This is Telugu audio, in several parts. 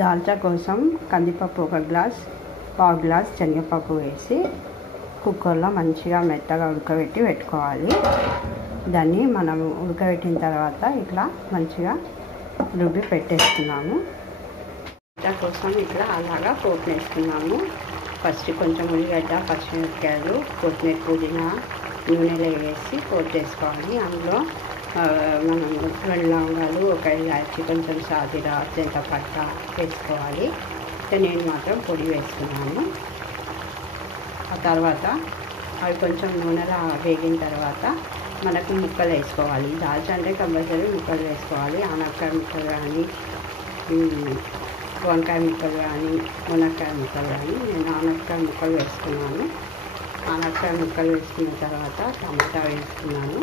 దాల్చా కోసం కందిపప్పు ఒక గ్లాస్, పావు గ్లాస్ శనగపప్పు వేసి కుక్కర్లో మంచిగా మెత్తగా పెట్టుకోవాలి. దాన్ని మనం ఉడకబెట్టిన తర్వాత ఇట్లా మంచిగా రుబ్బి పెట్టేస్తున్నాము. దాల్చా కోసం ఇట్లా అలాగా పోపు వేసుకున్నాము. ఫస్ట్ కొంచెం ఉల్లిగడ్డ, పచ్చిమిరపకాయలు, కొత్తిమీర, పుదీనా నూనెలో వేసి పోపు చేసుకోవాలి. అందులో మనం 2 లవంగాలు, 1 ఇలాచి, కొంచెం సాజీరా, చింతపట్ట వేసుకోవాలి. నేను మాత్రం పొడి వేసుకున్నాను. ఆ తర్వాత అవి కొంచెం నూనెలో వేగిన తర్వాత మనకు ముక్కలు వేసుకోవాలి. దాల్చా అంటే కంపల్సరీ ముక్కలు వేసుకోవాలి. ఆనపకాయ ముక్కలు కానీ, వంకాయ ముక్కలు కానీ, మునక్కాయ ముక్కలు కానీ. నేను ఆనపకాయ ముక్కలు వేసుకున్నాను. ఆనపకాయ ముక్కలు వేసుకున్న తర్వాత టమాటా వేసుకున్నాను.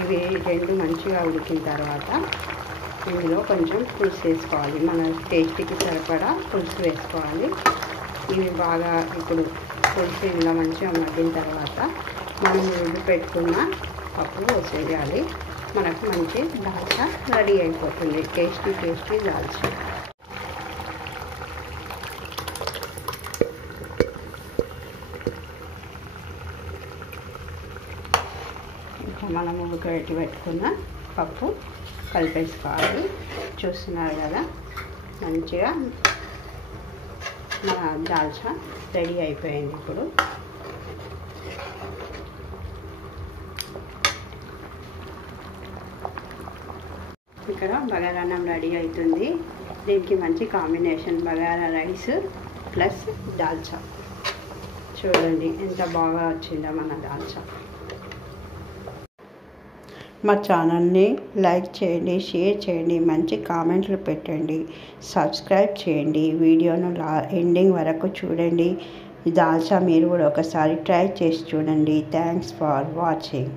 ఇవి 2 మంచిగా ఉడికిన తర్వాత ఇందులో కొంచెం పులుసు వేసుకోవాలి. మన టేస్ట్కి సరిపడా పులుసు వేసుకోవాలి. ఇవి బాగా ఇప్పుడు పులుసు ఇందులో మంచిగా మగ్గిన తర్వాత మనం రుబ్బి పెట్టుకున్న పప్పు వేసేయాలి. మనకు మంచి దాల్చా రెడీ అయిపోతుంది. టేస్టీ దాల్చా. మనం ఉడకబెట్టి పెట్టుకున్న పప్పు కలిపేసుకోవాలి. చూస్తున్నారు కదా, మంచిగా మన దాల్చా రెడీ అయిపోయింది. ఇప్పుడు ఇక్కడ బగారా అన్నం రెడీ అవుతుంది. దీనికి మంచి combination bagara rice plus dalcha. చూడండి ఎంత బాగా వచ్చిందో మన దాల్చా. మా ఛానల్ని లైక్ చేయండి, షేర్ చేయండి, మంచి కామెంట్లు పెట్టండి, సబ్స్క్రైబ్ చేయండి. వీడియోను ఎండింగ్ వరకు చూడండి. దాల్చా మీరు కూడా ఒకసారి ట్రై చేసి చూడండి. Thanks for watching.